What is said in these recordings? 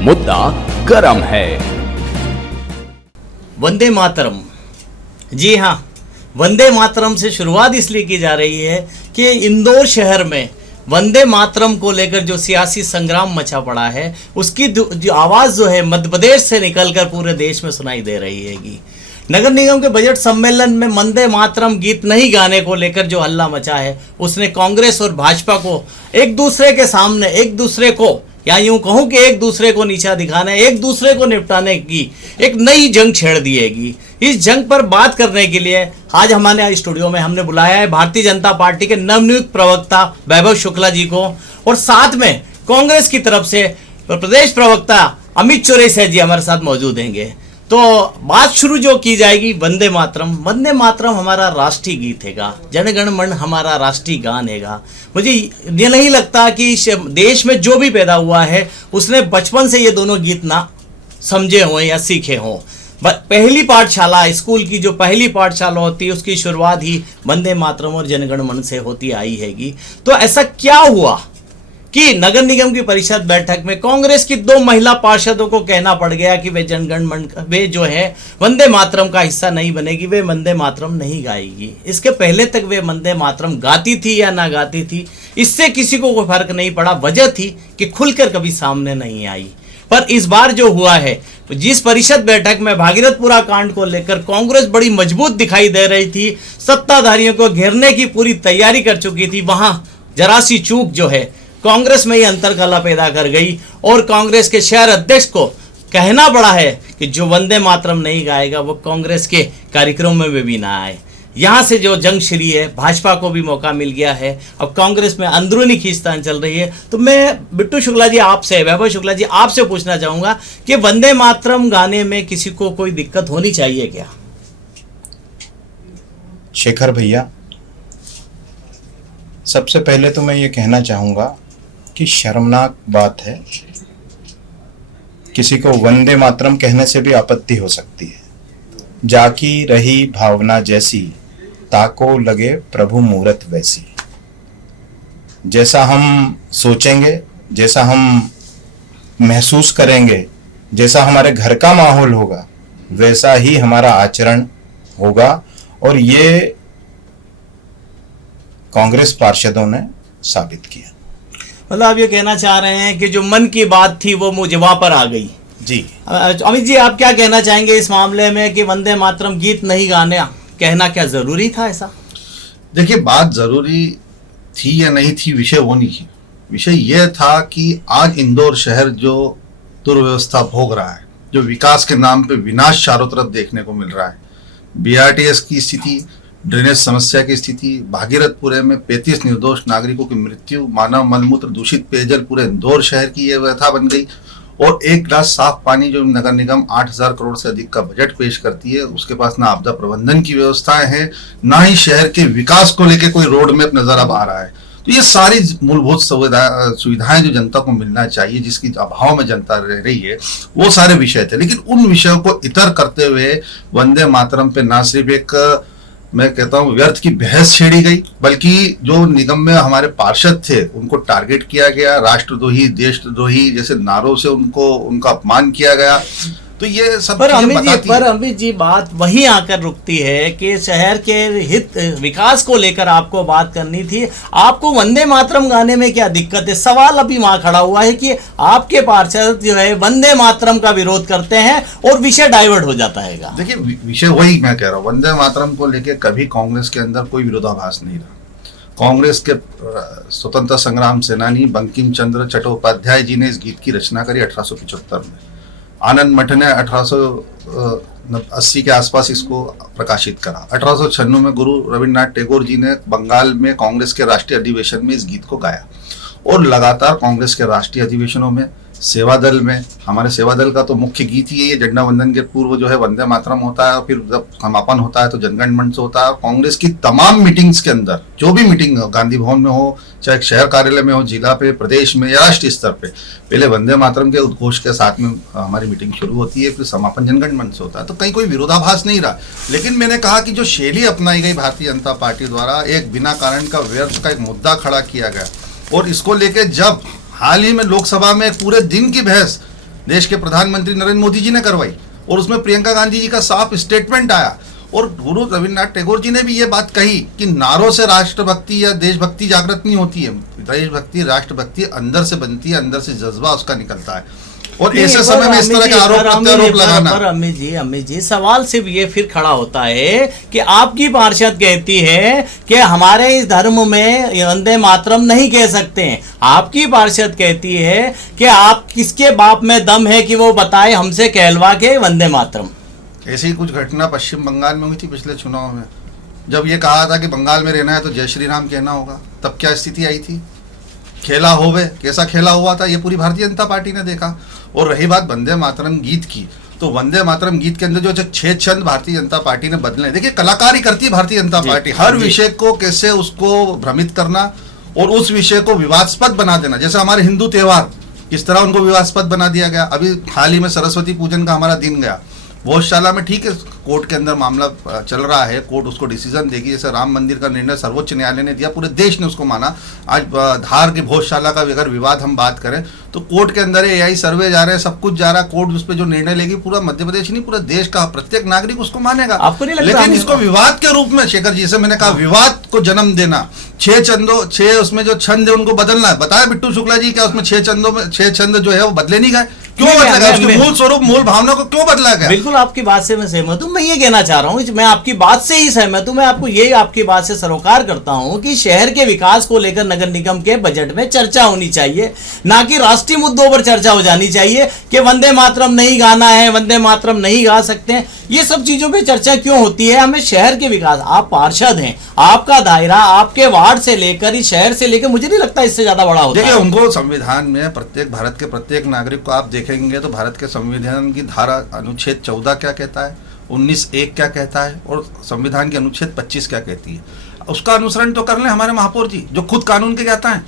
मुद्दा गरम है। वंदे मातरम, जी हाँ, वंदे मातरम से शुरुआत इसलिए की जा रही है कि इंदौर शहर में वंदे मातरम को लेकर जो सियासी संग्राम मचा पड़ा है, उसकी जो आवाज़ जो है मध्य प्रदेश से निकलकर पूरे देश में सुनाई दे रही हैगी। नगर निगम के बजट सम्मेलन में वंदे मातरम गीत नहीं गाने को लेकर जो हल्ला मचा है, उसने कांग्रेस और भाजपा को एक दूसरे के सामने, एक दूसरे को, या यूं कहूं कि एक दूसरे को नीचा दिखाने, एक दूसरे को निपटाने की एक नई जंग छेड़ दिएगी। इस जंग पर बात करने के लिए आज हमारे स्टूडियो में हमने बुलाया है भारतीय जनता पार्टी के नवनियुक्त प्रवक्ता वैभव शुक्ला जी को, और साथ में कांग्रेस की तरफ से प्रदेश प्रवक्ता अमित चौरसिया जी हमारे साथ मौजूद हैंगे। तो बात शुरू जो की जाएगी वंदे मातरम। वंदे मातरम हमारा राष्ट्रीय गीत हैगा, जन गण मन हमारा राष्ट्रीय गान हैगा। मुझे ये नहीं लगता कि देश में जो भी पैदा हुआ है उसने बचपन से ये दोनों गीत ना समझे हों या सीखे हों। पहली पाठशाला, स्कूल की जो पहली पाठशाला होती है, उसकी शुरुआत ही वंदे मातरम और जनगण मन से होती आई हैगी। तो ऐसा क्या हुआ कि नगर निगम की परिषद बैठक में कांग्रेस की 2 महिला पार्षदों को कहना पड़ गया कि वे जनगण मन, वे जो है वंदे मातरम का हिस्सा नहीं बनेगी, वे वंदे मातरम नहीं गाएगी। इसके पहले तक वे वंदे मातरम गाती थी या ना गाती थी, इससे किसी को कोई फर्क नहीं पड़ा। वजह थी कि खुलकर कभी सामने नहीं आई। पर इस बार जो हुआ है, जिस परिषद बैठक में भागीरथपुरा कांड को लेकर कांग्रेस बड़ी मजबूत दिखाई दे रही थी, सत्ताधारियों को घेरने की पूरी तैयारी कर चुकी थी, वहां जरा सी चूक जो है कांग्रेस में ही अंतरकला पैदा कर गई और कांग्रेस के शहर अध्यक्ष को कहना पड़ा है कि जो वंदे मातरम नहीं गाएगा वो कांग्रेस के कार्यक्रमों में भी ना आए। यहाँ से जो जंग छिड़ी है, भाजपा को भी मौका मिल गया है, अब कांग्रेस में अंदरूनी खींचतान चल रही है। तो मैं बिट्टू शुक्ला जी आपसे, वैभव शुक्ला जी आपसे पूछना चाहूँगा कि वंदे मातरम गाने में किसी को कोई दिक्कत होनी चाहिए क्या? शेखर भैया, सबसे पहले तो मैं ये कहना चाहूँगा कि शर्मनाक बात है, किसी को वंदे मातरम कहने से भी आपत्ति हो सकती है। जाकी रही भावना जैसी, ताको लगे प्रभु मूरत वैसी। जैसा हम सोचेंगे, जैसा हम महसूस करेंगे, जैसा हमारे घर का माहौल होगा, वैसा ही हमारा आचरण होगा। और ये कांग्रेस पार्षदों ने साबित किया। मतलब आप ये कहना चाह रहे हैं कि जो मन की बात थी वो मुझे वहां पर आ गई। जी अमित जी, आप क्या कहना चाहेंगे इस मामले में कि वंदे मातरम गीत नहीं गाने कहना क्या जरूरी था? ऐसा देखिए, बात जरूरी थी या नहीं थी, विषय वो नहीं है। विषय यह था कि आज इंदौर शहर जो दुर्व्यवस्था भोग रहा है, जो विकास के नाम पे विनाश चारों तरफ देखने को मिल रहा है, बीआरटीएस की स्थिति, ड्रेनेज समस्या की स्थिति, भागीरथपुरे में 35 निर्दोष नागरिकों की मृत्यु, मानव मलमूत्र, दूषित पेयजल, पूरे इंदौर शहर की यह व्यथा बन गई। और एक गिलास साफ पानी जो नगर निगम 8000 करोड़ से अधिक का बजट पेश करती है, उसके पास ना आपदा प्रबंधन की व्यवस्थाएं हैं, ना ही शहर के विकास को लेकर कोई रोड मैप नजर अब आ रहा है। तो ये सारी मूलभूत सुविधाएं जो जनता को मिलना चाहिए, जिसकी अभाव में जनता रह रही है, वो सारे विषय थे। लेकिन उन विषयों को इतर करते हुए वंदे मातरम पे ना सिर्फ एक, मैं कहता हूं, व्यर्थ की बहस छेड़ी गई, बल्कि जो निगम में हमारे पार्षद थे उनको टारगेट किया गया, राष्ट्रद्रोही, देशद्रोही जैसे नारों से उनका अपमान किया गया। तो ये सब पर अमित जी बात वहीं आकर रुकती है कि शहर के हित विकास को लेकर आपको बात करनी थी। आपको वंदे मातरम गाने में क्या दिक्कत है? सवाल अभी वहां खड़ा हुआ है कि आपके पार्षद जो है वंदे मातरम का विरोध करते हैं और विषय डाइवर्ट हो जाता है। देखिए, विषय वही मैं कह रहा हूँ, वंदे मातरम को लेकर कभी कांग्रेस के अंदर कोई विरोधाभास नहीं रहा। कांग्रेस के स्वतंत्रता संग्राम सेनानी बंकिम चंद्र चट्टोपाध्याय जी ने इस गीत की रचना करी 1875 में। आनंद मठ ने 1880 के आसपास इसको प्रकाशित करा। 1896 में गुरु रविन्द्रनाथ टैगोर जी ने बंगाल में कांग्रेस के राष्ट्रीय अधिवेशन में इस गीत को गाया। और लगातार कांग्रेस के राष्ट्रीय अधिवेशनों में, सेवा दल में, हमारे सेवा दल का तो मुख्य गीत ही है, झंडा वंदन के पूर्व जो है वंदे मातरम होता है, और फिर जब समापन होता है तो जनगण मन से होता है। कांग्रेस की तमाम मीटिंग्स के अंदर, जो भी मीटिंग हो, गांधी भवन में हो, चाहे शहर कार्यालय में हो, जिला पे, प्रदेश में या राष्ट्रीय स्तर पे, पहले वंदे मातरम के उद्घोष के साथ में हमारी मीटिंग शुरू होती है, फिर समापन जनगण मन से होता है। तो कहीं कोई विरोधाभास नहीं रहा। लेकिन मैंने कहा कि जो शैली अपनाई गई भारतीय जनता पार्टी द्वारा, एक बिना कारण का व्यर्थ का एक मुद्दा खड़ा किया गया, और इसको लेके जब हाल ही में लोकसभा में पूरे दिन की बहस देश के प्रधानमंत्री नरेंद्र मोदी जी ने करवाई, और उसमें प्रियंका गांधी जी का साफ स्टेटमेंट आया। और गुरु रविन्द्रनाथ टैगोर जी ने भी ये बात कही कि नारों से राष्ट्रभक्ति या देशभक्ति जागृत नहीं होती है, देशभक्ति राष्ट्रभक्ति अंदर से बनती है, अंदर से जज्बा उसका निकलता है। और ऐसे समय में इस तरह के आरोप प्रत्यारोप लगाना। पर अमित जी सवाल सिर्फ ये फिर खड़ा होता है कि आपकी पार्षद कहती है कि हमारे इस धर्म में वंदे मातरम नहीं कह सकते हैं, आपकी पार्षद कहती है कि आप किसके बाप में दम है कि वो बताए हमसे कहलवा के वंदे मातरम। ऐसी ही कुछ घटना पश्चिम बंगाल में हुई थी पिछले चुनाव में, जब ये कहा था कि बंगाल में रहना है तो जय श्री राम कहना होगा। तब क्या स्थिति आई थी, खेला होवे, कैसा खेला हुआ था ये पूरी भारतीय जनता पार्टी ने देखा। और रही बात वंदे मातरम गीत की, तो वंदे मातरम गीत के अंदर जो 6 छंद भारतीय जनता पार्टी ने बदले, देखिए कलाकारी करती है भारतीय जनता पार्टी, हर विषय को कैसे उसको भ्रमित करना और उस विषय को विवादास्पद बना देना। जैसे हमारे हिंदू त्योहार किस तरह उनको विवादास्पद बना दिया गया। अभी हाल ही में सरस्वती पूजन का हमारा दिन गया, भोजशाला में ठीक है कोर्ट के अंदर मामला चल रहा है, कोर्ट उसको डिसीजन देगी। जैसे राम मंदिर का निर्णय सर्वोच्च न्यायालय ने दिया, पूरे देश ने उसको माना। आज धार की भोजशाला का अगर विवाद हम बात करें तो कोर्ट के अंदर एआई सर्वे जा रहे हैं, सब कुछ जा रहा है, कोर्ट उस पर जो निर्णय लेगी पूरा मध्य प्रदेश नहीं पूरा देश का प्रत्येक नागरिक उसको मानेगा। आपको नहीं लगता? लेकिन इसको विवाद के रूप में शेखर जी से मैंने कहा विवाद को जन्म देना, 6 उसमें जो छंद है उनको बदलना है। बताया बिट्टू शुक्ला जी क्या उसमें 6 छंद जो है वो बदले नहीं गए, क्यों बदला गया? उसके मूल स्वरूप मूल भावना को क्यों बदला गया? बिल्कुल आपकी बात से मैं सहमत हूं। मैं ये कहना चाह रहा हूं, मैं आपकी बात से ही सहमत हूं। मैं आपको ये आपकी बात से सरोकार करता हूं कि शहर के विकास को लेकर नगर निगम के बजट में चर्चा होनी चाहिए, ना कि राष्ट्रीय मुद्दों पर चर्चा हो जानी चाहिए कि वंदे मातरम नहीं गाना है, वंदे मातरम नहीं गा सकते हैं। ये सब चीजों पे चर्चा क्यों होती है? हमें शहर के विकास, आप पार्षद हैं, आपका दायरा आपके वार्ड से लेकर इस शहर से लेकर मुझे नहीं लगता इससे ज्यादा बड़ा होता है। देखिए उनको संविधान में प्रत्येक भारत के प्रत्येक नागरिक को आप देखेंगे तो भारत के संविधान की धारा अनुच्छेद 14 क्या कहता है, 19(1) क्या कहता है और संविधान की अनुच्छेद 25 क्या कहती है, उसका अनुसरण तो कर लें हमारे महापौर जी जो खुद कानून के ज्ञाता हैं।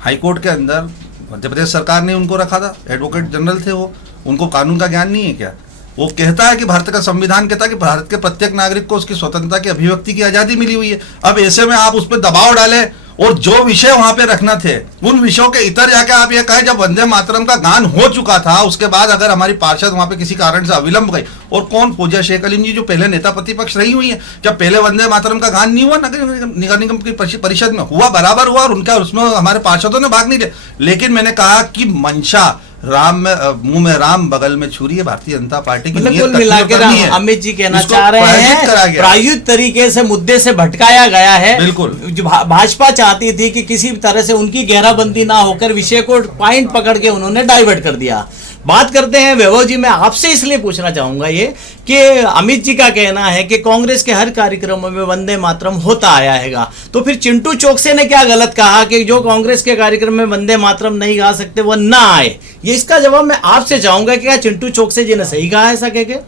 हाईकोर्ट के अंदर मध्य प्रदेश सरकार ने उनको रखा था, एडवोकेट जनरल थे वो, उनको कानून का ज्ञान नहीं है क्या? वो कहता है कि भारत का संविधान कहता है कि भारत के प्रत्येक नागरिक को उसकी स्वतंत्रता की अभिव्यक्ति की आजादी मिली हुई है। अब ऐसे में आप उस पर दबाव डालें और जो विषय वहां पे रखना थे उन विषयों के इतर जाके आप ये कहें जब वंदे मातरम का गान हो चुका था उसके बाद अगर हमारी पार्षद वहां पे किसी कारण से अविलंब गई, और कौन पूज्य शेख अलीम जी जो पहले नेता प्रतिपक्ष रही हुई है, जब पहले वंदे मातरम का गान नहीं हुआ नगर निगम की परिषद में हुआ, बराबर हुआ और उनका उसमें हमारे पार्षदों ने भाग नहीं लिया। लेकिन मैंने कहा कि मंशा राम में मुंह में राम बगल में छुरी है भारतीय जनता पार्टी की। कुल मिलाकर अमित जी कहना चाह रहे हैं प्रायोजित तरीके से मुद्दे से भटकाया गया है। बिल्कुल जो भाजपा चाहती थी कि किसी तरह से उनकी घेराबंदी ना होकर विषय को पॉइंट पकड़ के उन्होंने डाइवर्ट कर दिया। बात करते हैं वैभव जी, मैं आपसे इसलिए पूछना चाहूंगा ये कि अमित जी का कहना है कि कांग्रेस के हर कार्यक्रमों में वंदे मातरम होता आया हैगा, तो फिर चिंटू चोकसे ने क्या गलत कहा कि जो कांग्रेस के कार्यक्रम में वंदे मातरम नहीं गा सकते वो ना आए? ये इसका जवाब मैं आपसे चाहूंगा कि क्या चिंटू चोकसे जी ने सही कहा ऐसा कह के?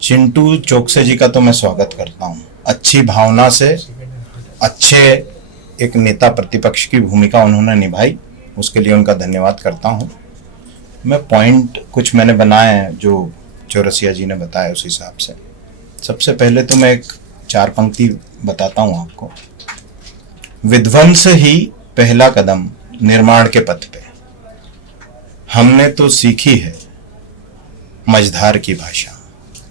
चिंटू चोकसे जी का तो मैं स्वागत करता हूं, अच्छी भावना से अच्छे एक नेता प्रतिपक्ष की भूमिका उन्होंने निभाई, उसके लिए उनका धन्यवाद करता हूं। मैं पॉइंट कुछ मैंने बनाए हैं जो चौरसिया जी ने बताया उस हिसाब से। सबसे पहले तो मैं एक 4 पंक्ति बताता हूं आपको। विध्वंस ही पहला कदम निर्माण के पथ पे, हमने तो सीखी है मझधार की भाषा।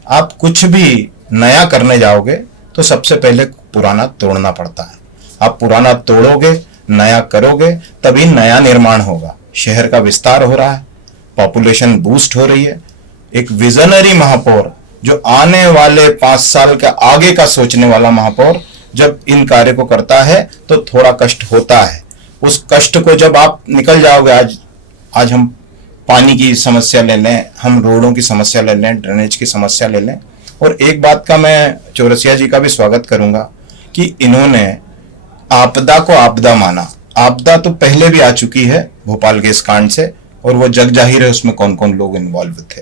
आप कुछ भी नया करने जाओगे तो सबसे पहले पुराना तोड़ना पड़ता है। आप पुराना तोड़ोगे, नया करोगे, तभी नया निर्माण होगा। शहर का विस्तार हो रहा है, पॉपुलेशन बूस्ट हो रही है। एक विजनरी महापौर जो आने वाले 5 साल के आगे का सोचने वाला महापौर जब इन कार्य को करता है तो थोड़ा कष्ट होता है। उस कष्ट को जब आप निकल जाओगे, आज हम पानी की समस्या ले लें, हम रोडों की समस्या ले लें, ड्रेनेज की समस्या ले लें। और एक बात का मैं चौरसिया जी का भी स्वागत करूंगा कि इन्होंने आपदा को आपदा माना। आपदा तो पहले भी आ चुकी है भोपाल गैस कांड से, और वो जग जाहिर है उसमें कौन कौन लोग इन्वॉल्व थे।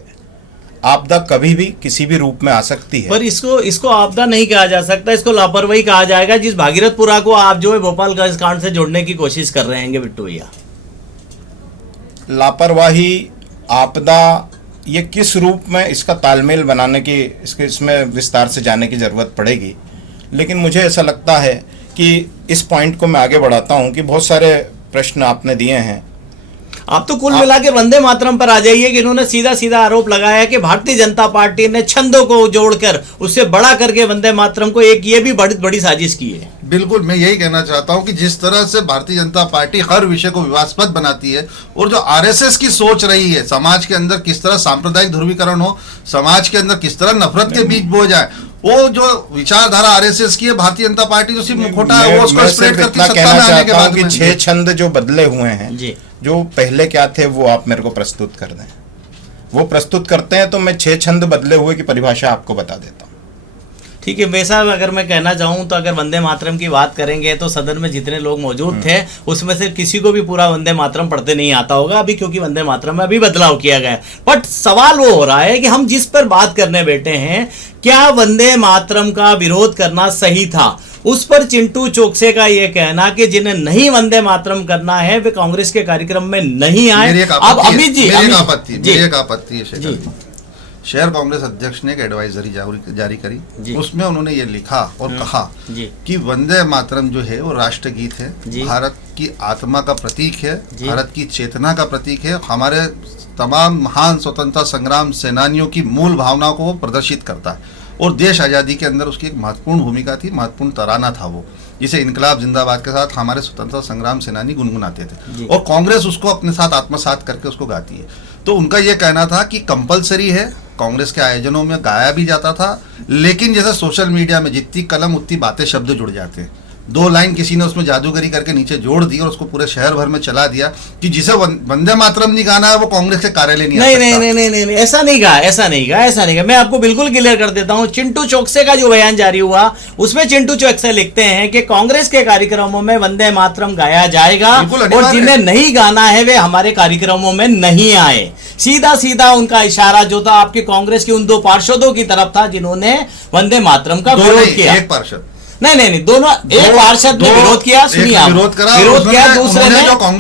आपदा कभी भी किसी भी रूप में आ सकती है, पर इसको आपदा नहीं कहा जा सकता, इसको लापरवाही कहा जाएगा। जिस भागीरथपुरा को आप जो है भोपाल गैस कांड से जोड़ने की कोशिश कर रहे हैं बिट्टू भैया, लापरवाही, आपदा, ये किस रूप में इसका तालमेल बनाने की इसमें विस्तार से जाने की जरूरत पड़ेगी। लेकिन मुझे ऐसा लगता है कि इस पॉइंट को मैं आगे बढ़ाता हूं कि बहुत सारे प्रश्न आपने दिए हैं। आप तो कुल मिला के वंदे मातरम पर आ जाइए कि इन्होंने सीधा सीधा आरोप लगाया कि भारतीय जनता पार्टी ने छंदों को जोड़कर उससे बड़ा करके वंदे मातरम को एक ये भी बड़ी बड़ी साजिश की है। बिल्कुल, मैं यही कहना चाहता हूं कि जिस तरह से भारतीय जनता पार्टी हर विषय को विवादास्पद बनाती है और जो आरएसएस की सोच रही है समाज के अंदर किस तरह सांप्रदायिक ध्रुवीकरण हो, समाज के अंदर किस तरह नफरत के बीज बो जाए, वो जो विचारधारा आरएसएस की है, भारतीय जनता पार्टी जो सिर्फ मुखौटा है वो उसको स्प्रेड करती है सत्ता में आने के बाद कि 6 छंद जो बदले हुए हैं जी, जो पहले क्या थे वो आप मेरे को प्रस्तुत कर दें। वो प्रस्तुत करते हैं तो मैं 6 छंद बदले हुए की परिभाषा आपको बता देता हूँ। ठीक है। वैसा अगर मैं कहना चाहूँ तो अगर वंदे मातरम की बात करेंगे तो सदन में जितने लोग मौजूद थे उसमें से किसी को भी पूरा वंदे मातरम पढ़ते नहीं आता होगा अभी, क्योंकि वंदे मातरम में अभी बदलाव किया गया है। बट सवाल वो हो रहा है कि हम जिस पर बात करने बैठे हैं, क्या वंदे मातरम का विरोध करना सही था? उस पर चिंटू चोकसे का यह कहना कि जिन्हें नहीं वंदे मातरम करना है वे कांग्रेस के कार्यक्रम में नहीं आए। अब अमित जी, एक आपत्ति है शहर कांग्रेस अध्यक्ष ने एक एडवाइजरी जारी करी, उसमें उन्होंने ये लिखा और कहा कि वंदे मातरम जो है वो राष्ट्रगीत है, भारत की आत्मा का प्रतीक है, भारत की चेतना का प्रतीक है, हमारे तमाम महान स्वतंत्रता संग्राम सेनानियों की मूल भावनाओं को वो प्रदर्शित करता है और देश आज़ादी के अंदर उसकी एक महत्वपूर्ण भूमिका थी, महत्वपूर्ण तराना था वो, जिसे इनकलाब जिंदाबाद के साथ हमारे स्वतंत्रता संग्राम सेनानी गुनगुनाते थे और कांग्रेस उसको अपने साथ आत्मसात करके उसको गाती है। तो उनका यह कहना था कि कंपलसरी है, कांग्रेस के आयोजनों में गाया भी जाता था, लेकिन जैसे सोशल मीडिया में जितनी कलम उतनी बातें शब्द जुड़ जाते हैं। 2 लाइन किसी ने उसमें जादूगरी करके नीचे जोड़ दी और उसको पूरे शहर भर में चला दिया कि जिसे वंदे मातरम नहीं गाना है वो कांग्रेस के कार्यालय नहीं आ सकता। नहीं, ऐसा नहीं कहा। मैं आपको बिल्कुल क्लियर कर देता हूं। चिंटू चोकसे का जो बयान जारी हुआ उसमें चिंटू चोकसे लिखते हैं कि कांग्रेस के कार्यक्रमों में वंदे मातरम गाया जाएगा और जिन्हें नहीं गाना है वे हमारे कार्यक्रमों में नहीं आए। सीधा सीधा उनका इशारा जो था आपके कांग्रेस के उन 2 पार्षदों की तरफ था जिन्होंने वंदे मातरम का विरोध किया। एक पार्षद नहीं, दोनों, एक पार्षद ने विरोध किया, सुनिए आप, विरोध किया,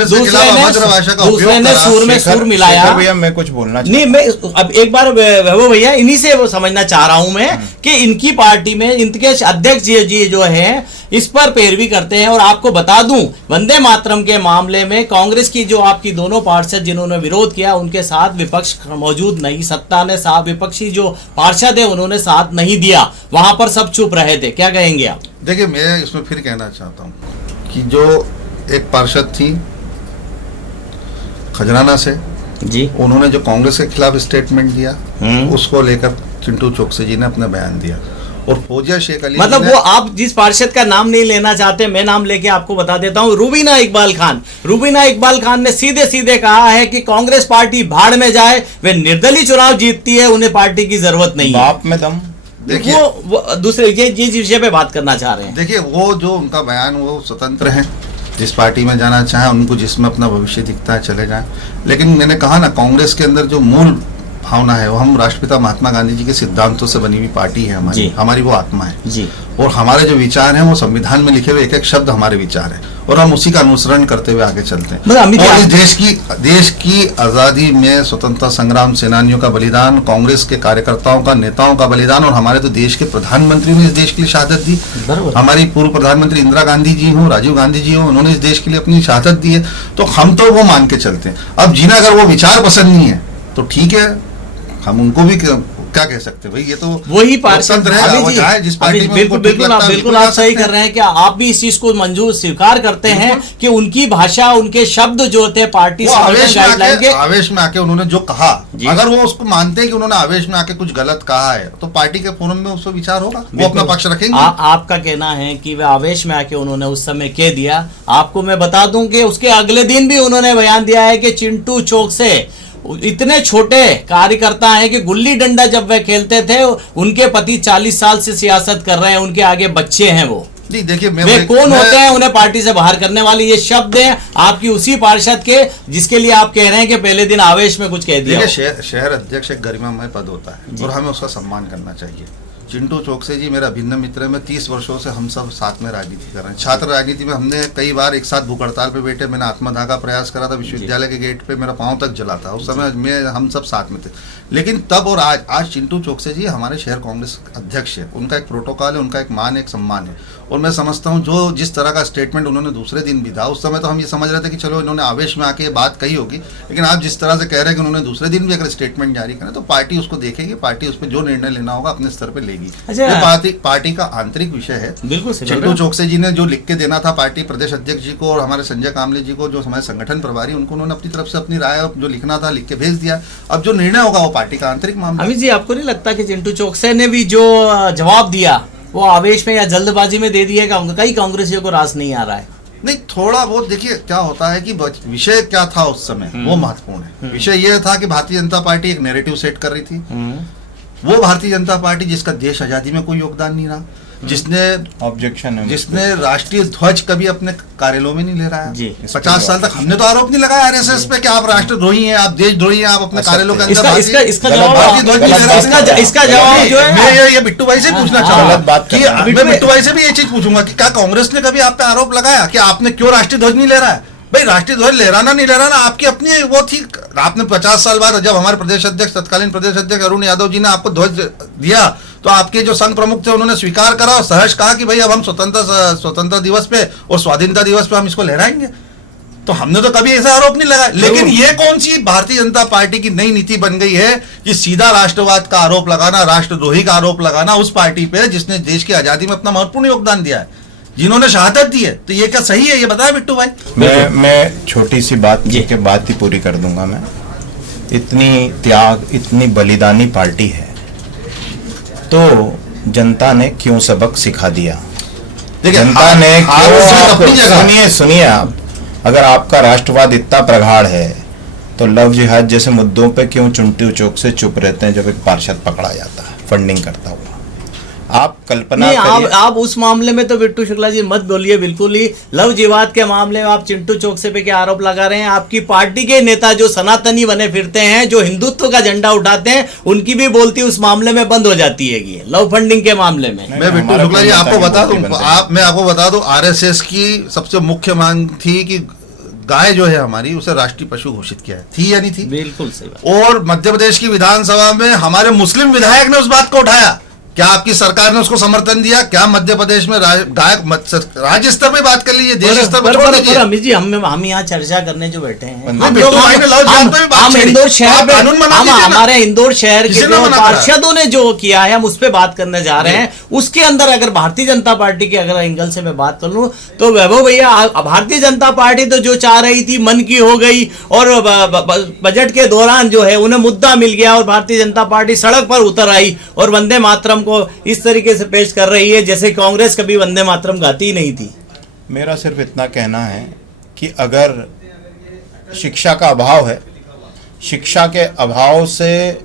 दूसरे ने सुर में सुर मिलाया। भैया मैं कुछ बोलना नहीं, मैं अब एक बार वैभव भैया इन्हीं से वो समझना चाह रहा हूं मैं कि इनकी पार्टी में इनके अध्यक्ष जी जो है इस पर पैरवी करते हैं। और आपको बता दूं, वंदे मातरम के मामले में कांग्रेस की जो आपकी दोनों पार्षद जिन्होंने विरोध किया उनके साथ विपक्ष मौजूद नहीं, सत्ता ने साथ, विपक्षी जो पार्षद है उन्होंने साथ नहीं दिया, वहां पर सब चुप रहे थे। क्या कहेंगे आप? देखिए, मैं इसमें फिर कहना चाहता हूं कि जो एक पार्षद थी खजराना से जी, उन्होंने जो कांग्रेस के खिलाफ स्टेटमेंट दिया उसको लेकर चिंटू चोकसे जी ने अपना बयान दिया और फौजिया शेख अली, मतलब वो आप जिस पार्षद का नाम नहीं लेना चाहते, मैं नाम लेके आपको बता देता हूं, रूबीना इकबाल खान ने सीधे सीधे कहा है कि कांग्रेस पार्टी भाड़ में जाए, वे निर्दलीय चुनाव जीतती है, उन्हें पार्टी की जरूरत नहीं है। बाप में दम। देखिए, वो दूसरे ये विषय पे बात करना चाह रहे हैं। देखिए, वो जो उनका बयान वो स्वतंत्र है, जिस पार्टी में जाना चाहे उनको जिसमें अपना भविष्य दिखता है चले जाएं। लेकिन मैंने कहा ना, कांग्रेस के अंदर जो मूल भावना है वो हम राष्ट्रपिता महात्मा गांधी जी के सिद्धांतों से बनी हुई पार्टी है हमारी वो आत्मा है जी। और हमारे जो विचार हैं वो संविधान में लिखे हुए एक एक शब्द हमारे विचार है और हम उसी का अनुसरण करते हुए आगे चलते हैं। और इस देश की आजादी में स्वतंत्रता संग्राम सेनानियों का बलिदान, कांग्रेस के कार्यकर्ताओं का, नेताओं का बलिदान, और हमारे तो देश के प्रधानमंत्री ने इस देश के लिए शहादत दी। हमारी पूर्व प्रधानमंत्री इंदिरा गांधी जी हो, राजीव गांधी जी हो, उन्होंने इस देश के लिए अपनी शहादत दी है, तो हम तो वो मान के चलते हैं। अब जिन्हें अगर वो विचार पसंद नहीं है तो ठीक है, हम उनको भी क्या कह सकते हैं भाई, ये तो वही पार्षद बिल्कुल आप सही कर रहे हैं। क्या आप भी इस चीज को मंजूर स्वीकार करते हैं कि उनकी भाषा, उनके शब्द जो थे पार्टी आवेश में आके उन्होंने जो कहा, अगर वो उसको मानते हैं कि उन्होंने आवेश में आके कुछ गलत कहा है तो पार्टी के फोरम में उसको विचार होगा, वो अपना पक्ष रखेंगे। आपका कहना है कि वे आवेश में आके उन्होंने उस समय कह दिया। आपको मैं बता दूं कि उसके अगले दिन भी उन्होंने बयान दिया है कि चिंटू चोकसे इतने छोटे कार्यकर्ता हैं कि गुल्ली डंडा जब वे खेलते थे उनके पति 40 साल से सियासत कर रहे हैं, उनके आगे बच्चे हैं। वो नहीं, देखिए वे कौन होते हैं उन्हें पार्टी से बाहर करने वाले? ये शब्द हैं आपकी उसी पार्षद के जिसके लिए आप कह रहे हैं कि पहले दिन आवेश में कुछ कह दिया। शहर अध्यक्ष एक गरिमामय पद होता है और हमें उसका सम्मान करना चाहिए। चिंटू चोकसे जी मेरा भिन्न मित्र है। मैं 30 वर्षों से हम सब साथ में राजनीति कर रहे हैं। छात्र राजनीति में हमने कई बार एक साथ भूख हड़ताल पे बैठे। मैंने आत्मदाह का प्रयास करा था, विश्वविद्यालय के गेट पे मेरा पांव तक जला था। उस समय में हम सब साथ में थे। लेकिन तब और आज चिंटू चोकसे जी हमारे शहर कांग्रेस अध्यक्ष है। उनका एक प्रोटोकॉल है, उनका एक मान है, एक सम्मान है। और मैं समझता हूँ जो जिस तरह का स्टेटमेंट उन्होंने दूसरे दिन भी था, उस समय तो हम ये समझ रहे थे कि चलो इन्होंने आवेश में आके ये बात कही होगी, लेकिन आप जिस तरह से कह रहे हैं कि उन्होंने दूसरे दिन भी अगर स्टेटमेंट जारी करें तो पार्टी उसको देखेगी, पार्टी उस पर जो निर्णय लेना होगा अपने स्तर पे लेगी। ये पार्टी का आंतरिक विषय है। बिल्कुल चिंटू चोकसे जी ने जो लिख के देना था पार्टी प्रदेश अध्यक्ष जी को और हमारे संजय कामले जी को, जो हमारे संगठन प्रभारी, उनको उन्होंने अपनी तरफ से अपनी राय जो लिखना था लिख के भेज दिया। अब जो निर्णय होगा वो पार्टी का आंतरिक मामला। अमित जी, आपको नहीं लगता कि चिंटू चोकसे ने भी जो जवाब दिया वो आवेश में या जल्दबाजी में दे दिया? कई कांग्रेसियों को रास नहीं आ रहा है। नहीं, थोड़ा बहुत देखिए क्या होता है कि विषय क्या था उस समय वो महत्वपूर्ण है। विषय यह था कि भारतीय जनता पार्टी एक नैरेटिव सेट कर रही थी। वो भारतीय जनता पार्टी जिसका देश आजादी में कोई योगदान नहीं रहा, जिसने ऑब्जेक्शन है, जिसने राष्ट्रीय ध्वज कभी अपने कार्यालयों में नहीं ले रहा है जी। 50 साल तक हमने तो आरोप नहीं लगाया आरएसएस पे कि आप राष्ट्रद्रोही हैं, आप देशद्रोही हैं, आप अपने कार्यालयों के अंदर इसका भारतीय ध्वज नहीं ले रहे। इसका जवाब जो है मैं ये बिट्टू भाई से पूछना चाहूंगा कि मैं बिट्टू भाई से भी ये चीज पूछूंगा कि क्या कांग्रेस ने कभी आप पे आरोप लगाया कि आपने क्यों राष्ट्रीय ध्वज नहीं ले रहा है? भाई राष्ट्रीय ध्वज लहराना नहीं लहराना आपकी अपनी वो थी। आपने 50 साल बाद जब हमारे प्रदेश अध्यक्ष तत्कालीन प्रदेश अध्यक्ष अरुण यादव जी ने आपको ध्वज दिया तो आपके जो संघ प्रमुख थे उन्होंने स्वीकार करा और सहर्ष कहा कि भाई अब हम स्वतंत्रता दिवस पे और स्वाधीनता दिवस पे हम इसको लहराएंगे। तो हमने तो कभी ऐसा आरोप नहीं लगाया। लेकिन ये कौन सी भारतीय जनता पार्टी की नई नीति बन गई है कि सीधा राष्ट्रवाद का आरोप लगाना, राष्ट्रद्रोही का आरोप लगाना उस पार्टी पे जिसने देश की आजादी में अपना महत्वपूर्ण योगदान दिया है, जिन्होंने शहादत दी है। तो ये क्या सही है? ये बताया बिट्टू भाई। मैं छोटी सी बात के बात ही पूरी कर दूंगा। मैं इतनी त्याग, इतनी बलिदानी पार्टी है तो जनता ने क्यों सबक सिखा दिया? जनता ने क्यों, सुनिए आप, अगर आपका राष्ट्रवाद इतना प्रगाढ़ है तो लव जिहाद जैसे मुद्दों पे क्यों चिंटू चोकसे चुप रहते हैं जब एक पार्षद पकड़ा जाता है फंडिंग करता हुआ? आप कल्पना नहीं, आप उस मामले में तो बिट्टू शुक्ला जी मत बोलिए बिल्कुल ही। लव जिहाद के मामले में आप चिंटू चोकसे पे क्या आरोप लगा रहे हैं? आपकी पार्टी के नेता जो सनातनी बने फिरते हैं, जो हिंदुत्व का झंडा उठाते हैं, उनकी भी बोलती उस मामले में बंद हो जाती है लव फंडिंग के मामले में। मैं बिट्टू शुक्ला जी आपको बता दूं, मैं आपको बता दूं, आरएसएस की सबसे मुख्य मांग थी कि गाय जो है हमारी उसे राष्ट्रीय पशु घोषित किया है। थी या नहीं थी? बिल्कुल सही बात। और मध्य प्रदेश की विधानसभा में हमारे मुस्लिम विधायक ने उस बात को उठाया। क्या आपकी सरकार ने उसको समर्थन दिया? क्या मध्य प्रदेश में राज्य स्तर पे बात कर लीजिए, देश स्तर पर छोड़ दीजिए। अमित जी, हम यहाँ चर्चा करने जो बैठे हैं, हम इंदौर शहर में हमारे इंदौर शहर के पार्षदों ने जो किया है हम उस पर बात करने जा रहे हैं। उसके अंदर अगर भारतीय जनता पार्टी के अगर एंगल से मैं बात कर लूं तो वैभव भैया, भारतीय जनता पार्टी तो जो चाह रही थी मन की हो गई और बजट के दौरान जो है उन्हें मुद्दा मिल गया और भारतीय जनता पार्टी सड़क पर उतर आई और वंदे मातरम को इस तरीके से पेश कर रही है जैसे कांग्रेस कभी वंदे मातरम गाती ही नहीं थी। मेरा सिर्फ इतना कहना है कि अगर शिक्षा का अभाव है, शिक्षा के अभाव से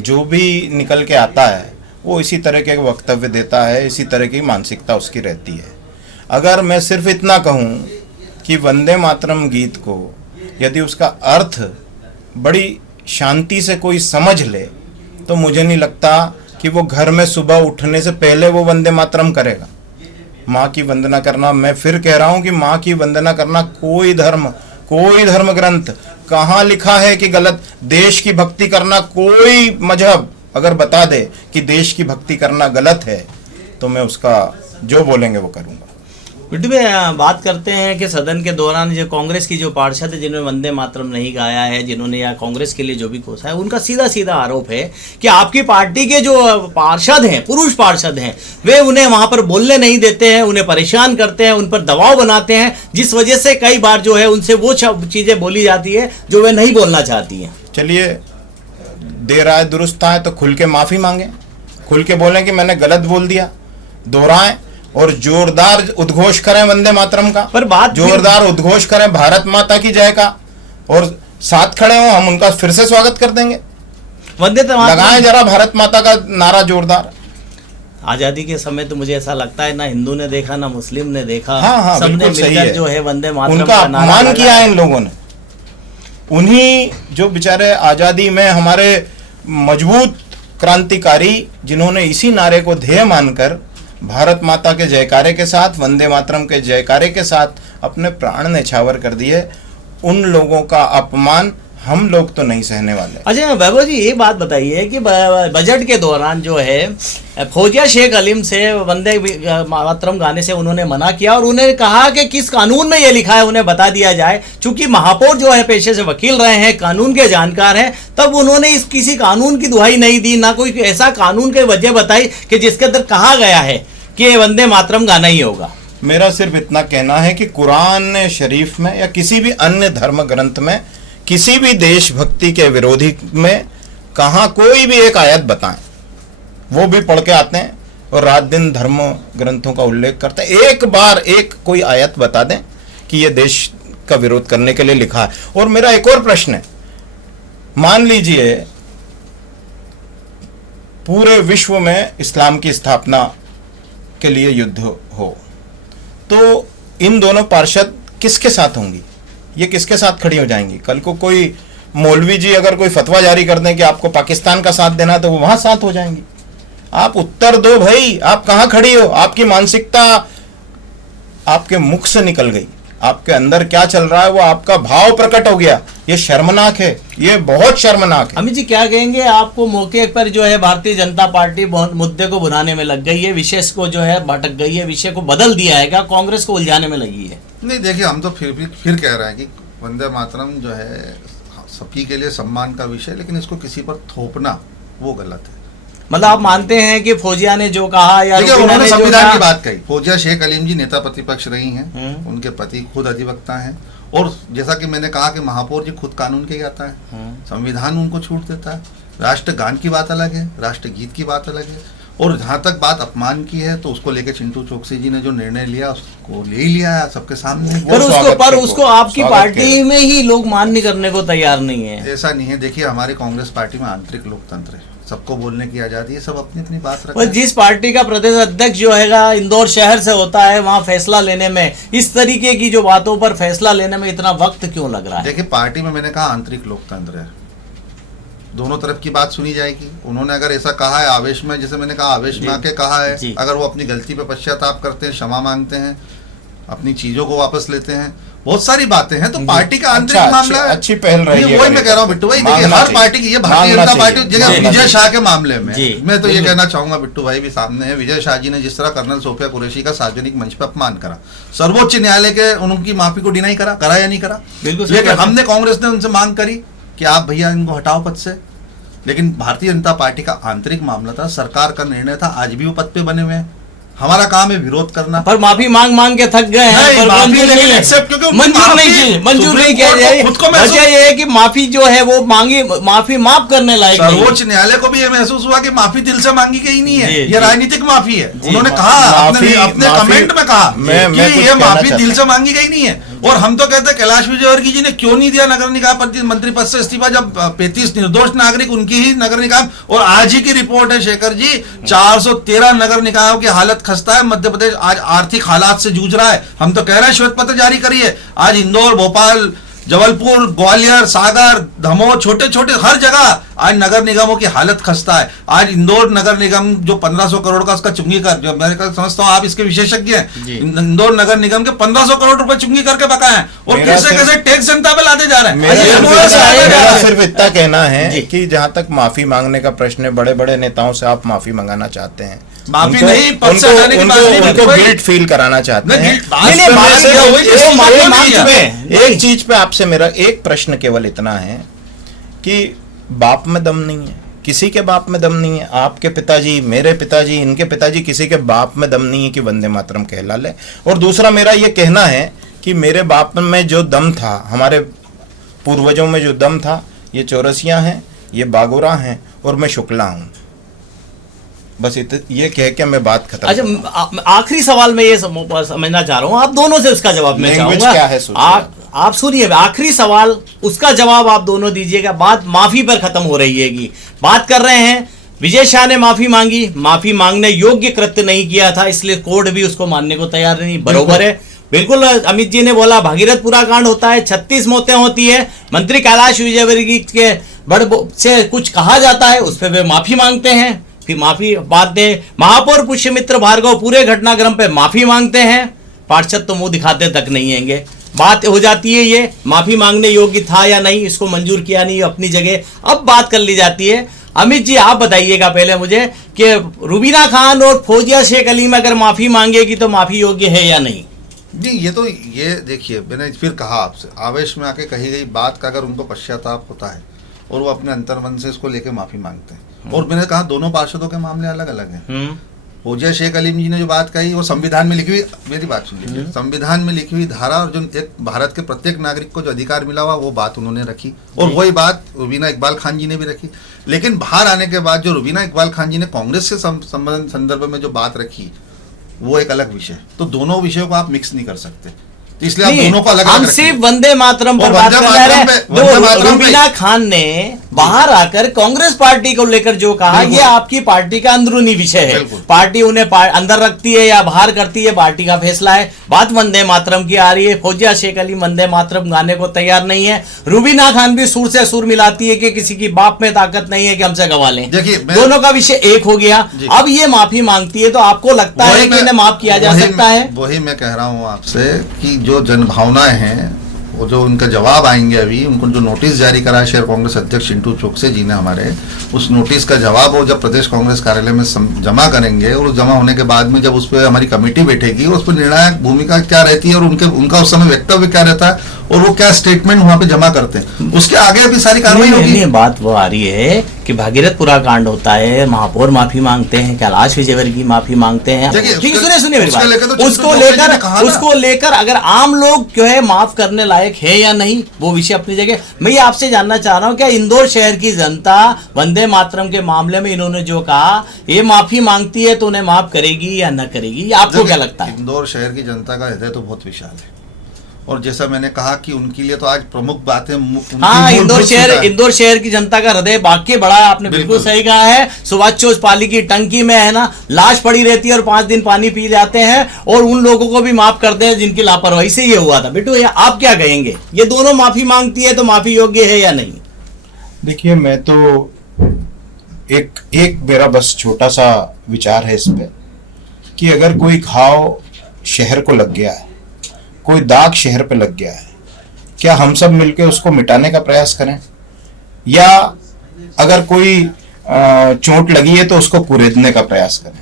जो भी निकल के आता है वो इसी तरह के वक्तव्य देता है, इसी तरह की मानसिकता उसकी रहती है। अगर मैं सिर्फ इतना कहूँ कि वंदे मातरम गीत को यदि उसका अर्थ बड़ी शांति से कोई समझ ले तो मुझे नहीं लगता कि वो घर में सुबह उठने से पहले वो वंदे मातरम करेगा। माँ की वंदना करना, मैं फिर कह रहा हूँ कि माँ की वंदना करना कोई धर्म ग्रंथ कहाँ लिखा है कि गलत? देश की भक्ति करना कोई मजहब अगर बता दे कि देश की भक्ति करना गलत है तो मैं उसका जो बोलेंगे वो करूँगा। बिट्टू भाई, बात करते हैं कि सदन के दौरान जो कांग्रेस की जो पार्षद है जिन्होंने वंदे मातरम नहीं गाया है, जिन्होंने या कांग्रेस के लिए जो भी कोसा है, उनका सीधा सीधा आरोप है कि आपकी पार्टी के जो पार्षद हैं, पुरुष पार्षद हैं, वे उन्हें वहां पर बोलने नहीं देते हैं, उन्हें परेशान करते हैं, उन पर दबाव बनाते हैं, जिस वजह से कई बार जो है उनसे वो चीजें बोली जाती है जो वे नहीं बोलना चाहती हैं। चलिए, देर आए दुरुस्त आए तो खुल के माफी मांगे, खुल के बोलें कि मैंने गलत बोल दिया, दोहराएं और जोरदार उद्घोष करें वंदे मातरम का, पर बात जोरदार उद्घोष करें भारत माता की जय का और साथ खड़े हो, हम उनका फिर से स्वागत कर देंगे। वंदे लगाएं जरा भारत माता का नारा जोरदार। आजादी के समय तो मुझे ऐसा लगता है ना हिंदू ने देखा ना मुस्लिम ने देखा, हाँ, सबने मिलकर जो है वंदे मातरम उनका अपमान किया इन लोगों ने। उन्हीं जो बेचारे आजादी में हमारे मजबूत क्रांतिकारी जिन्होंने इसी नारे को ध्येय मानकर भारत माता के जयकारे के साथ, वंदे मातरम के जयकारे के साथ अपने प्राण न्यौछावर कर दिए, उन लोगों का अपमान हम लोग तो नहीं सहने वाले। अच्छा वैभव जी, एक बात बताइए कि बजट के दौरान जो है फौजिया शेख अलीम से वंदे मातरम गाने से उन्होंने मना किया और उन्हें कहा कि किस कानून में ये लिखा है उन्हें बता दिया जाए। चूंकि महापौर जो है पेशे से वकील रहे हैं, कानून के जानकार हैं, तब उन्होंने इस किसी कानून की दुहाई नहीं दी, ना कोई ऐसा कानून की वजह बताई कि जिसके अंदर कहा गया है कि वंदे मातरम गाना ही होगा। मेरा सिर्फ इतना कहना है कि कुरान शरीफ में या किसी भी अन्य धर्म ग्रंथ में किसी भी देशभक्ति के विरोधी में कहाँ कोई भी एक आयत बताएं, वो भी पढ़ के आते हैं और रात दिन धर्म ग्रंथों का उल्लेख करते हैं। एक बार एक कोई आयत बता दें कि ये देश का विरोध करने के लिए लिखा है। और मेरा एक और प्रश्न है, मान लीजिए पूरे विश्व में इस्लाम की स्थापना के लिए युद्ध हो, तो इन दोनों पार्षद किसके साथ होंगी? ये किसके साथ खड़ी हो जाएंगी? कल को कोई मौलवी जी अगर कोई फतवा जारी कर दें कि आपको पाकिस्तान का साथ देना है, तो वो वहां साथ हो जाएंगी। आप उत्तर दो भाई, आप कहां खड़ी हो? आपकी मानसिकता आपके मुख से निकल गई, आपके अंदर क्या चल रहा है वो आपका भाव प्रकट हो गया। ये शर्मनाक है, ये बहुत शर्मनाक है। अमित जी क्या कहेंगे? आपको मौके पर जो है भारतीय जनता पार्टी मुद्दे को बुलाने में लग गई है, विषय को जो है भटक गई है, विषय को बदल दिया है, क्या कांग्रेस को उलझाने में लगी है? नहीं, देखिए हम तो फिर कह रहे हैं कि वंदे मातरम जो है सभी के लिए सम्मान का विषय, लेकिन इसको किसी पर थोपना वो गलत है। मतलब आप मानते हैं कि फौजिया ने जो कहा या उन्होंने संविधान की बात कही। फौजिया शेख अलीम जी नेता प्रतिपक्ष रही हैं, उनके पति खुद अधिवक्ता हैं, और जैसा कि मैंने कहा कि महापौर जी खुद कानून के ज्ञाता है, संविधान उनको छूट देता है। राष्ट्रगान की बात अलग है, राष्ट्रगीत की बात अलग है। और जहाँ तक बात अपमान की है तो उसको लेकर चिंटू चोकसी जी ने जो निर्णय लिया उसको ले ही लिया है सबके सामने। पर उसको आपकी पार्टी में ही लोग मान्य करने को तैयार नहीं है। ऐसा नहीं है, देखिए हमारी कांग्रेस पार्टी में आंतरिक लोकतंत्र है, सबको बोलने की आजादी है, सब अपनी अपनी बात रखते हैं। जिस पार्टी का प्रदेश अध्यक्ष जो है इंदौर शहर से होता है, वहाँ फैसला लेने में इस तरीके की जो बातों पर फैसला लेने में इतना वक्त क्यों लग रहा है? देखिए पार्टी में मैंने कहा आंतरिक लोकतंत्र है, दोनों तरफ की बात सुनी जाएगी। उन्होंने अगर ऐसा कहा है आवेश में, जैसे मैंने कहा आवेश में आके कहा है, अगर वो अपनी गलती पे पश्चाताप करते हैं, क्षमा मांगते हैं, अपनी चीजों को वापस लेते हैं, बहुत सारी बातें हैं, तो पार्टी का आंतरिक मामला है। अच्छी पहल रही है, वही मैं कह रहा हूँ बिट्टू भाई। देखिए हर पार्टी की, ये भारतीय जनता पार्टी जगह विजय शाह के मामले में मैं तो ये कहना चाहूंगा, बिट्टू भाई भी सामने है, विजय शाह जी ने जिस तरह कर्नल सोफिया कुरैशी का सार्वजनिक मंच पर अपमान करा, सर्वोच्च न्यायालय के उनकी माफी को डिनाई करा या नहीं करा? लेकिन हमने कांग्रेस ने उनसे मांग करी कि आप भैया इनको हटाओ पद से, लेकिन भारतीय जनता पार्टी का आंतरिक मामला था, सरकार का निर्णय था, आज भी वो पद पे बने हुए हैं, हमारा काम है विरोध करना। पर माफी मांग के थक गए हैं, मंजूर नहीं किया जाए। वजह ये है कि माफी जो है वो मांगी, माफी माफ करने लायक नहीं। सर्वोच्च न्यायालय को भी ये महसूस हुआ कि माफी दिल से मांगी गई नहीं है, ये राजनीतिक माफी है। उन्होंने कहा अपने कमेंट में कहा कि ये माफी दिल से मांगी गई नहीं है। और हम तो कहते हैं कैलाश विजयवर्गीय जी ने क्यों नहीं दिया नगर निकाय मंत्री पद से इस्तीफा, जब 35 निर्दोष नागरिक उनकी ही नगर निकाय, और आज ही की रिपोर्ट है शेखर जी, 413 नगर निकायों की हालत खस्ता है। मध्य प्रदेश आज आर्थिक हालात से जूझ रहा है। हम तो कह रहे हैं श्वेत पत्र जारी करिए। आज इंदौर, भोपाल, जबलपुर, ग्वालियर, सागर, दमोह, छोटे छोटे हर जगह आज नगर निगमों की हालत खस्ता है। आज इंदौर नगर निगम जो 1500 करोड़ का उसका चुंगी कर, मैं समझता हूँ आप इसके विशेषज्ञ हैं, इंदौर नगर निगम के 1500 करोड़ रुपए चुंगी करके बकाए हैं, और कैसे कैसे टैक्स जनता पे लाते जा रहे हैं। मेरा सिर्फ इतना कहना है कि जहां तक माफी मांगने का प्रश्न है, बड़े बड़े नेताओं से आप माफी मंगाना चाहते हैं, माफी नहीं, पद से हटाने की बात नहीं, उनको गिल्ट फील कराना चाहते हैं। एक चीज पे आपसे मेरा एक प्रश्न केवल इतना है कि बाप में दम नहीं है, किसी के बाप में दम नहीं है। आपके पिताजी, मेरे पिताजी, इनके पिताजी, किसी के बाप में दम नहीं है कि वंदे मातरम कहला ले। और दूसरा मेरा ये कहना है कि मेरे बाप में जो दम था, हमारे पूर्वजों में जो दम था, ये चौरसिया हैं, ये बागोरा हैं और मैं शुक्ला हूं। बस ये कह के मैं बात खत्म। अच्छा, आखिरी सवाल मैं ये समझना चाह रहा हूं, आप दोनों से उसका जवाब मैं चाहूंगा। क्या है आप सुनिए, आखिरी सवाल, उसका जवाब आप दोनों दीजिएगा। बात माफी पर खत्म हो रही है। बात कर रहे हैं विजय शाह ने माफी मांगी, माफी मांगने योग्य कृत्य नहीं किया था, इसलिए कोर्ट भी उसको मानने को तैयार नहीं। बरोबर है, बिल्कुल। अमित जी ने बोला भागीरथपुरा कांड होता है, 36 मौतें होती है, मंत्री कैलाश विजयवर्गीय के बड़ से कुछ कहा जाता है, उस पर वे माफी मांगते हैं, फिर माफी बांटते। महापौर पुष्यमित्र भार्गव पूरे घटनाक्रम पे माफी मांगते हैं, पार्षद तो मुंह दिखाते तक नहीं हैंगे। बात हो जाती है ये माफी मांगने योग्य था या नहीं, इसको मंजूर किया नहीं अपनी जगह। अब बात कर ली जाती है। अमित जी आप बताइएगा पहले मुझे कि रुबीना खान और फौजिया शेख अलीम अगर माफी मांगेगी तो माफी योग्य है या नहीं? जी ये देखिए, मैंने फिर कहा आपसे, आवेश में आके कही गई बात का अगर उनको पश्चाताप होता है और वो अपने अंतर्मन से इसको लेके माफी मांगते हैं, और मैंने कहा दोनों पार्षदों के मामले अलग अलग हैं। फौजिया शेख अलीम जी ने जो बात कही वो संविधान में लिखी हुई, मेरी बात सुन लीजिए, संविधान में लिखी हुई धारा और जो एक भारत के प्रत्येक नागरिक को जो अधिकार मिला हुआ वो बात उन्होंने रखी, और वही बात रुबीना इकबाल खान जी ने भी रखी। लेकिन बाहर आने के बाद जो रुबीना इकबाल खान जी ने कांग्रेस के संदर्भ में जो बात रखी वो एक अलग विषय। तो दोनों विषयों को आप मिक्स नहीं कर सकते, तो इसलिए आप दोनों को अलग अलग। हम सिर्फ वंदे मातरम पर बात कर रहे हैं। रुबीना खान ने बाहर आकर कांग्रेस पार्टी को लेकर जो कहा, ये आपकी पार्टी का अंदरूनी विषय है, पार्टी उन्हें अंदर रखती है या बाहर करती है, पार्टी का फैसला है। बात वंदे मातरम की आ रही है, फौजिया शेख अली वंदे मातरम गाने को तैयार नहीं है, रुबीना खान भी सुर से सुर मिलाती है कि किसी की बाप में ताकत नहीं है कि हमसे गवा लें। दोनों का विषय एक हो गया। अब ये माफी मांगती है तो आपको लगता है कि इन्हें माफ किया जा सकता है? वही मैं कह रहा हूँ आपसे कि जो जनभावनाएं हैं वो जो उनका जवाब आएंगे, अभी उनको जो नोटिस जारी करा है शहर कांग्रेस अध्यक्ष चिंटू चोकसे जी ने हमारे, उस नोटिस का जवाब वो जब प्रदेश कांग्रेस कार्यालय में जमा करेंगे, और जमा होने के बाद में जब उस पर हमारी कमेटी बैठेगी उस पर निर्णायक भूमिका क्या रहती है और उनका उस समय वक्तव्य क्या रहता है और वो क्या स्टेटमेंट वहां पे जमा करते हैं, उसके आगे भी सारी कार्रवाई होगी। बात वो आ रही है कि भागीरथपुरा कांड होता है, महापौर माफी मांगते हैं, कैलाश विजयवर्गीय माफी मांगते हैं। सुनिए मेरी बात, उसको लेकर अगर आम लोग जो है माफ करने लायक है या नहीं, वो विषय अपनी जगह। मैं ये आपसे जानना चाह रहा हूँ, क्या इंदौर शहर की जनता वंदे मातरम के मामले में इन्होंने जो कहा ये माफी मांगती है तो उन्हें माफ करेगी या न करेगी, आपको क्या लगता है? इंदौर शहर की जनता का हृदय तो बहुत विशाल है, और जैसा मैंने कहा कि उनके लिए तो आज प्रमुख बातें, हाँ, इंदौर शहर की जनता का हृदय बाकी बड़ा है, आपने बिल्कुल सही कहा है। सुभाष चौक पाली की टंकी में है ना, लाश पड़ी रहती है और 5 दिन पानी पी जाते हैं, और उन लोगों को भी माफ करते हैं जिनकी लापरवाही से ये हुआ था। बिट्टू आप क्या कहेंगे, ये दोनों माफी मांगती है तो माफी योग्य है या नहीं? देखिए, मैं तो एक मेरा बस छोटा सा विचार है इस पे कि अगर कोई घाव शहर को लग गया है, कोई दाग शहर पे लग गया है, क्या हम सब मिलकर उसको मिटाने का प्रयास करें, या अगर कोई चोट लगी है तो उसको कुरेदने का प्रयास करें?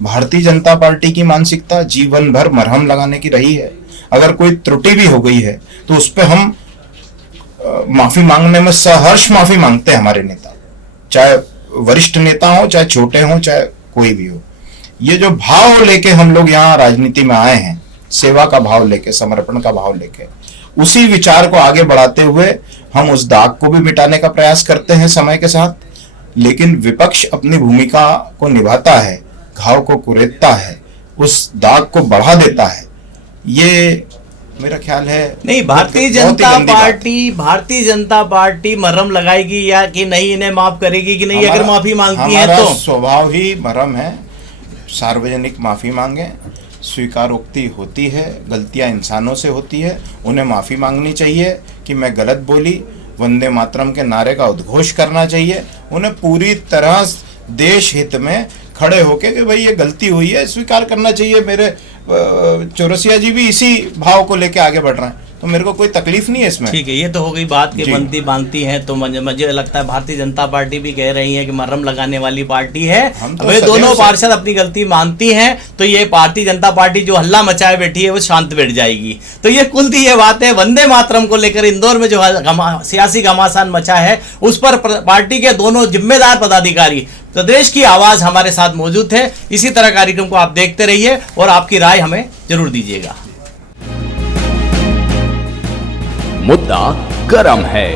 भारतीय जनता पार्टी की मानसिकता जीवन भर मरहम लगाने की रही है। अगर कोई त्रुटि भी हो गई है तो उस पर हम माफी मांगने में सहर्ष माफी मांगते हैं। हमारे नेता, चाहे वरिष्ठ नेता हो, चाहे छोटे हो, चाहे कोई भी हो, ये जो भाव लेके हम लोग यहाँ राजनीति में आए हैं, सेवा का भाव लेके, समर्पण का भाव लेके, उसी विचार को आगे बढ़ाते हुए हम उस दाग को भी मिटाने का प्रयास करते हैं समय के साथ। लेकिन विपक्ष अपनी भूमिका को निभाता है, घाव को कुरेदता है, उस दाग को बढ़ा देता है। ये मेरा ख्याल है नहीं, भारतीय जनता पार्टी मरहम लगाएगी या कि नहीं, इन्हें माफ करेगी कि नहीं अगर माफी मांगती है तो? स्वभाव ही मरहम है, सार्वजनिक माफी मांगे, स्वीकारोक्ति होती है, गलतियां इंसानों से होती है, उन्हें माफी मांगनी चाहिए कि मैं गलत बोली, वंदे मातरम के नारे का उद्घोष करना चाहिए, उन्हें पूरी तरह देश हित में खड़े होके कि भाई ये गलती हुई है स्वीकार करना चाहिए। मेरे चौरसिया जी भी इसी भाव को लेके आगे बढ़ रहे हैं, तो मेरे को कोई तकलीफ नहीं है इसमें। ठीक है, ये तो हो गई बात कि बनती मांगती है, तो मुझे लगता है भारतीय जनता पार्टी भी कह रही है कि मरहम लगाने वाली पार्टी है। वे दोनों पार्षद अपनी गलती मानती हैं तो ये भारतीय जनता पार्टी जो हल्ला मचाए बैठी है वो शांत बैठ जाएगी। तो ये कुल थी ये बात है वंदे मातरम को लेकर इंदौर में जो सियासी घमासान मचा है, उस पर पार्टी के दोनों जिम्मेदार पदाधिकारी, प्रदेश की आवाज हमारे साथ मौजूद है। इसी तरह कार्यक्रम को आप देखते रहिए और आपकी राय हमें जरूर दीजिएगा। मुद्दा गरम है।